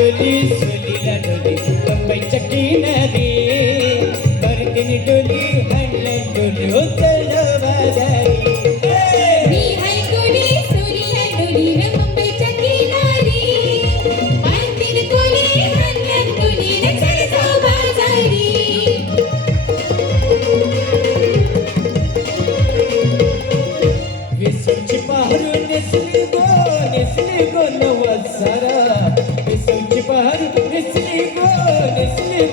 ಡೊಲಿ ಸೊಲಿಲ ಡೊಲಿ ತೊಂಬೈ ಚಟ್ಟಿ ನದಿ ಬರ್ತೀನಿ ಡೊಲಿ ಹಣ್ಣನ್ ಡೊಲಿ ಉತ್ತಳವಾದರಿ Go, go, no. nesse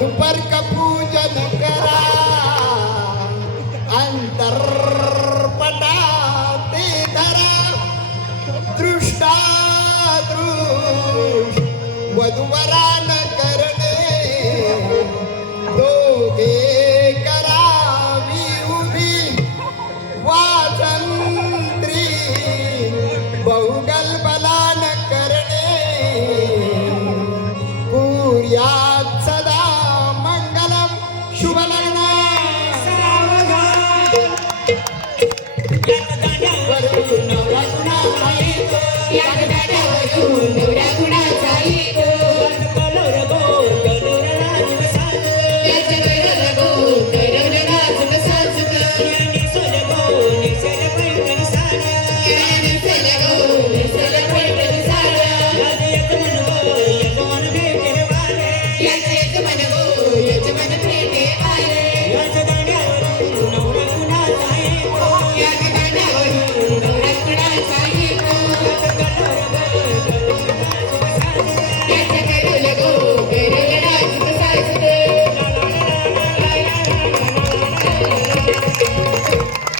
दुपर का पूजन करा अंतर्पणाते धरा दृष्टा दृष्ट वधुवरा